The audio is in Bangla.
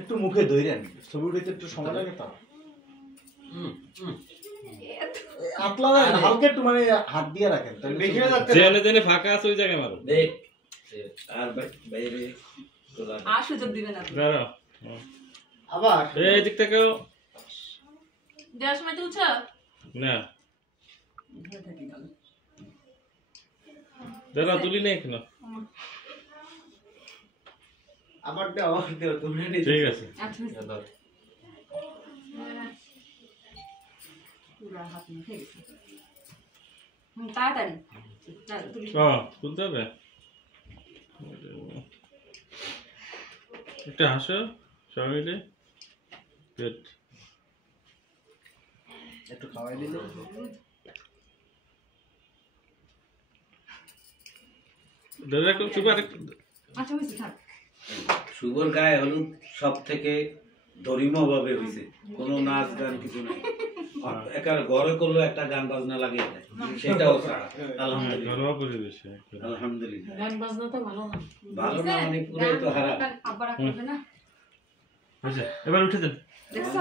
একটু মুখে ধইরেন, ছবি উঠাইতে একটু সময় লাগে তো। আতলা হালকা একটু মানে হাত দিয়ে রাখেন, তাহলে বেশি হয়ে যাচ্ছে। যেনে যেনে ফাঁকা আছে ওই জায়গায় মারো। দেখ আর বাইরে তোলা আর সুযোগ দিবেন আপনি। দাঁড়াও। আবার এই দিক থেকেও দেওয়ার সময় তুলছ? না, ধরে থাকি তাহলে। দাঁড়াও তুলি নেই কেন? আবার দাও তুমি ঠিক আছে। আচ্ছা পুরা হাত মুখে গেছে। তাড়াতাড়ি তুলিস। তুলতে হবে। একটু হাসো সবাই মিলে। গুড। একটু খাওয়াই দিলে দাদা একটু সুপার একটু। আচ্ছা হয়েছে থাক। শুভর গায়ে হলুদ সব থেকে ধর্মীয় ভাবে হয়েছে, কোনো নাচ গান কিছু নাই। একার ঘরে করলো একটা গান বাজনা লাগিয়ে দেয়, সেটাও ছাড়া। আলহামদুলিল্লাহ, ঘরোয়া পরিবেশে। আলহামদুলিল্লাহ। গান বাজনা তো ভালো না। ভালো না মানে পুরো তো হারা। আব্বারা করবে না। আচ্ছা এবার উঠে দেন। দেখছো